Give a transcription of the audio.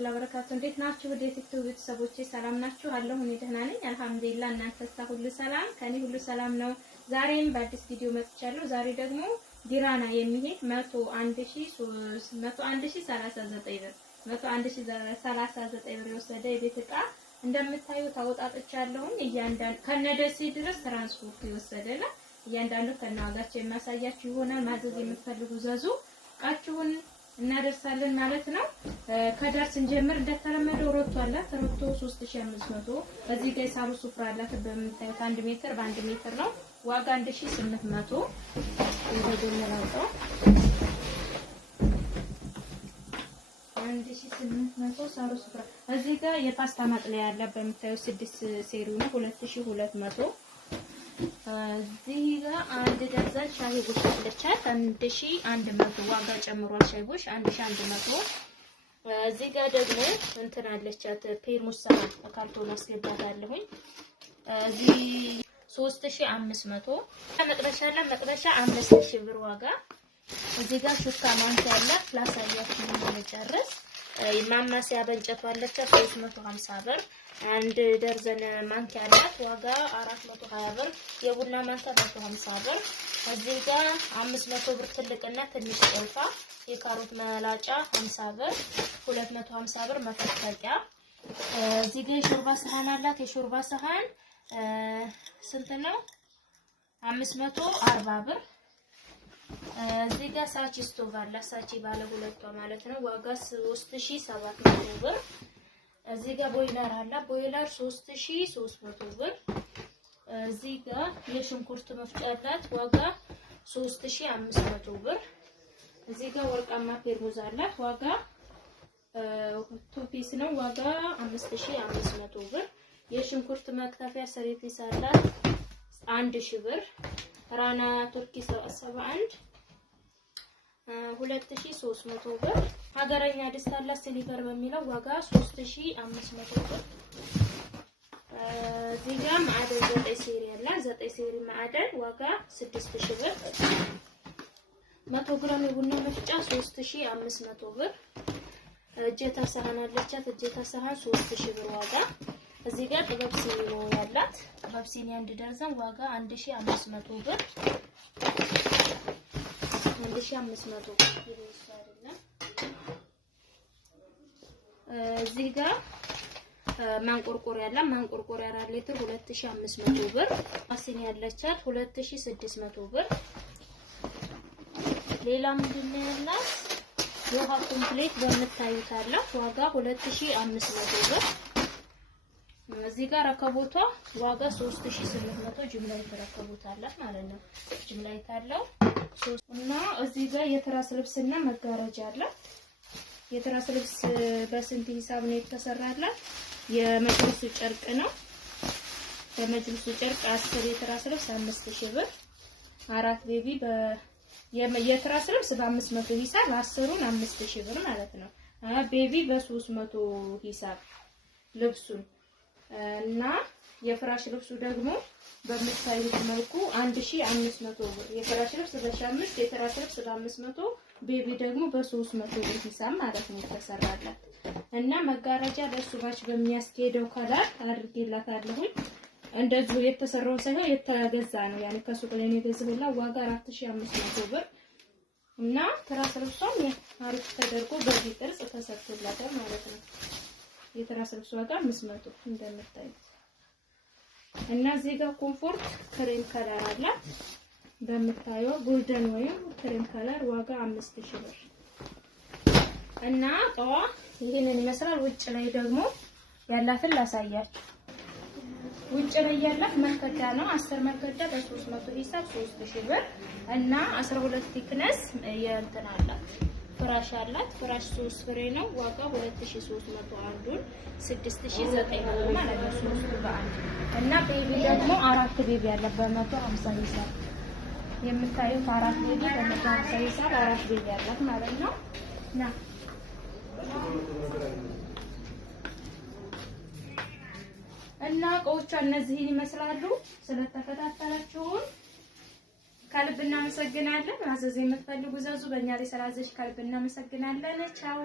ወራህመቱላሂ ወበረካቱ። እንዴት ናችሁ? ወደ ቲክቶክ ቤተሰቦቼ ሰላም ናችሁ? አለሁ እኔ ደህና ነኝ አልሐምዱሊላህ። እናንተስ ሁሉ ሰላም? ከኔ ሁሉ ሰላም ነው። ዛሬም በአዲስ ቪዲዮ መጥቻለሁ። ዛሬ ደግሞ ዲራና የሚሄድ 101,039 ብር የወሰደ የቤት ዕቃ እንደምታዩ ታወጣጥቻለሁ። እያንዳንዱ ከነደሴ ድረስ ትራንስፖርት የወሰደና እያንዳንዱ ከነዋጋቸው የማሳያችሁ ይሆናል። ማዘዝ የምትፈልጉ ዘዙ፣ እቃችሁን እናደርሳለን ማለት ነው። ከዳር ስንጀምር እንደተለመደው ሮቶ አላት። ሮቶ 3500። እዚህ ጋር የሳሩ ሱፍራ አላት። በምታዩት 1 ሜትር በ1 ሜትር ነው። ዋጋ 1800 እንደጀመራው 1800 ሳሩ ሱፍራ። እዚህ ጋር የፓስታ ማጥለያ አላት። በምታዩት 6 ሴሪው ነው 2200። እዚህ ጋር አንድ ደርዘን ሻሂ ቡሽ አለቻት 1100 ዋጋ ጨምሯል። ሻሂ ቡሽ 1100። እዚህ ጋር ደግሞ እንትን አለቻት ፔርሙሳ ካርቶን አስገባታለሁኝ። እዚህ 3500 መጥበሻ አለ። መጥበሻ 5000 ብር ዋጋ። እዚህ ጋር ሹካ ማንኪያ አለ። ላሳያችሁ ለጨርስ ማማሲያ በእንጨቱ አለቻት 350 ብር። አንድ ደርዘን ማንኪያ አላት። ዋጋ 420 ብር። የቡና ማንኪያ 150 ብር። እዚህ ጋር 500 ብር ትልቅና ትንሽ ጨልፋ። የካሮት መላጫ 50 ብር። 250 ብር መፈተቂያ። እዚህ ጋር የሾርባ ሰሃን አላት። የሾርባ ሰሃን ስንት ነው? 540 ብር። እዚህ ጋር ሳቺ ስቶቭ አላት። ሳቺ ባለ ሁለቷ ማለት ነው። ዋጋ 3700 ብር። እዚህ ጋር ቦይለር አለ። ቦይለር 3300 ብር። እዚህ ጋር የሽንኩርት መፍጫ አላት። ዋጋ 3500 ብር። እዚህ ጋር ወርቃማ ፔርሙዝ አላት። ዋጋ ቶፒስ ነው። ዋጋ 5500 ብር። የሽንኩርት መክተፊያ ሰሪፊስ አላት 1000 ብር። ራና ቱርኪ 71 2300 ብር። ሀገረኛ ድስት አላት ሲሊቨር በሚለው ዋጋ 3500 ብር። እዚህ ጋር ማዕደን 9 ሴሪ አላት። 9 ሴሪ ማዕደን ዋጋ 6000 ብር። 100 ግራም የቡና መፍጫ 3500 ብር። እጀታ ሰሃን አለቻት። እጀታ ሰሃን 3000 ብር ዋጋ። እዚህ ጋር ጥበብ ሲኒ ነው ያላት። ጥበብ ሲኒ አንድ ደርዘን ዋጋ 1500 ብር። 1500 ይመስላል። እዚህ ጋር ማንቆርቆሪያ ያለ ማንቆርቆሪያ 4 ሊትር 2500 ብር። ሲኒ ያለቻት 2600 ብር። ሌላ ምንድነው ያላት? የውሃ ኮምፕሌት በምታዩት አላት። ዋጋ 2500 ብር። እዚህ ጋር ረከቦቷ ዋጋ 3800 ጅምላ የተረከቡት አላት ማለት ነው። ጅምላ የታለው እና እዚህ ጋር የትራስ ልብስና መጋረጃ አላት። የትራስ ልብስ በስንት ሂሳብ ነው የተሰራላት? የመጅልሱ ጨርቅ ነው። በመጅልሱ ጨርቅ 10 የትራስ ልብስ 5000 ብር። 4 ቤቢ የትራስ ልብስ በ500 ሂሳብ 10ሩን 5000 ብር ማለት ነው። ቤቢ በ300 ሂሳብ ልብሱን እና የፍራሽ ልብሱ ደግሞ በምታዩት መልኩ 1500 ብር። የፍራሽ ልብስ በ500 የትራስ ልብስ በ500 ቤቢ ደግሞ በ300 ብር ሂሳብ ማለት ነው የተሰራላት። እና መጋረጃ ለሱ ባች በሚያስኬደው ከለር አድርጌላታለሁ። እንደዚሁ የተሰራው ሳይሆን የተገዛ ነው። ያኔ ከሱቅ ላይ ነው የገዛሁላት። ዋጋ 4500 ብር። እና ትራስ ልብሷም አሪፍ ተደርጎ በዚህ ቅርጽ ተሰርቶላታል ማለት ነው። የትራስ ልብስ ዋጋ 500 እንደምታዩት። እና እዚህ ጋር ኮምፎርት ክሬም ከለር አላት። በምታዩው ጎልደን ወይም ክሬም ከለር ዋጋ 5000 ብር። እና እቃዋ ይሄንን ይመስላል። ውጭ ላይ ደግሞ ያላትን ላሳያችሁ። ውጭ ላይ ያላት መከዳ ነው። 10 መከዳ በ300 ሂሳብ 3000 ብር። እና 12 ቲክነስ የእንትን አላት ፍራሽ አላት። ፍራሽ 3 ፍሬ ነው። ዋጋ 2300 አንዱን 6900 ማለት ነው። 3 በአንድ። እና ቤቢ ደግሞ 4 ቤቢ አለ በ150 ሂሳብ የምታዩት 4 ቤቢ በ150 ሂሳብ 4 ቤቢ አላት ማለት ነው። ና እና እቃዎቿ እነዚህን ይመስላሉ። ስለተከታተላችሁን ከልብ እናመሰግናለን። ማዘዝ የምትፈልጉ ዘዙ። በእኛ ላይ ስላዘዝሽ ከልብ እናመሰግናለን። ቻው